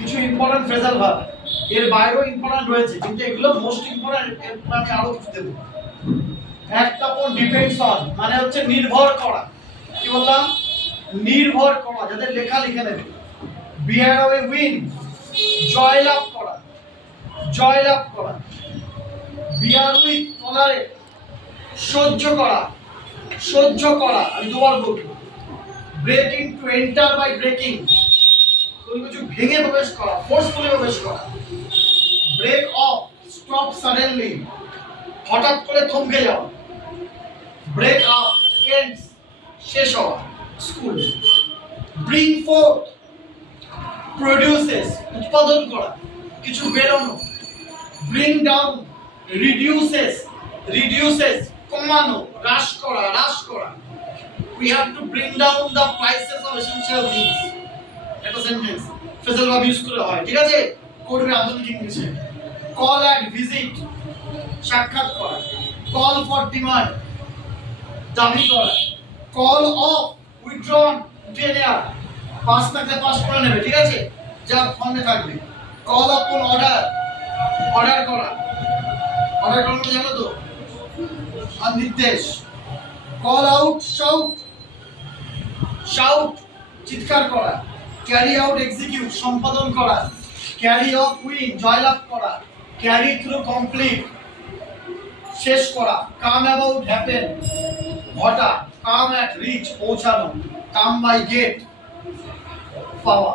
কিছু important phrasal verb, এর বাইরেও ইম্পর্টেন্ট রয়েছে, কিন্তু এগুলো মোস্ট ইম্পর্টেন্ট। আমি আরো কিছু দেবো। একটা উপর ডিপেন্ডস অন মানে হচ্ছে নির্ভর করা। কি বললাম? নির্ভর করা। যাদের লেখা লিখে নেবে। বিয়ার অ্যাওয়ে উইন, জয়লাভ করা, জয়লাভ করা। বিয়ার উইথ, টলারেট, সহ্য করা, সহ্য করা। আমি দুবার বলবো। Break into, enter by breaking, কোনো কিছু ভেঙে প্রবেশ করা, ফোর্সফুলি প্রবেশ করা। ব্রেক অফ, স্টপ সাডেনলি, হঠাৎ করে থমকে যাওয়া। ব্রেক আপ, এন্ডস, শেষ হওয়া, স্কুল। ব্রিং ফোর্থ, প্রডিউসেস, উৎপাদন করা, কিছু বেরোনো। ব্রিং ডাউন, রিডিউসেস, রিডিউসেস, কমানো, হ্রাস করা, হ্রাস করা। We have to bring down the prices of essential things. একটা সেন্টেন্স ফ্রেজাল ভার্ব ইউজ করে হয়, ঠিক আছে? করবে আধুনিক ইংলিশে। কল অ্যান্ড ভিজিট, সাক্ষাৎ করা। কল ফর ডিমান্ড, দাবি করা। কল অফ, উইথড্রন, উঠিয়ে নেওয়া। পাস থাকলে পাস করে নেবে, ঠিক আছে? যা ফর্মে থাকবে। কল আপন অর্ডার, অর্ডার করা। অর্ডার করা মানে জানো তো? আর নির্দেশ। কল আউট, শাউট, শাউট, চিৎকার করা। ক্যারি আউট, এক্সিকিউট, সম্পাদন করা। ক্যারি অফ, উইন, জয়লাভ করা। ক্যারি থ্রু, কমপ্লিট, শেষ করা। কাম অ্যাবাউট, হ্যাপেন, ঘটা। কাম অ্যাট, রিচ, পৌঁছানো। কাম বাই, গেট, পাওয়া।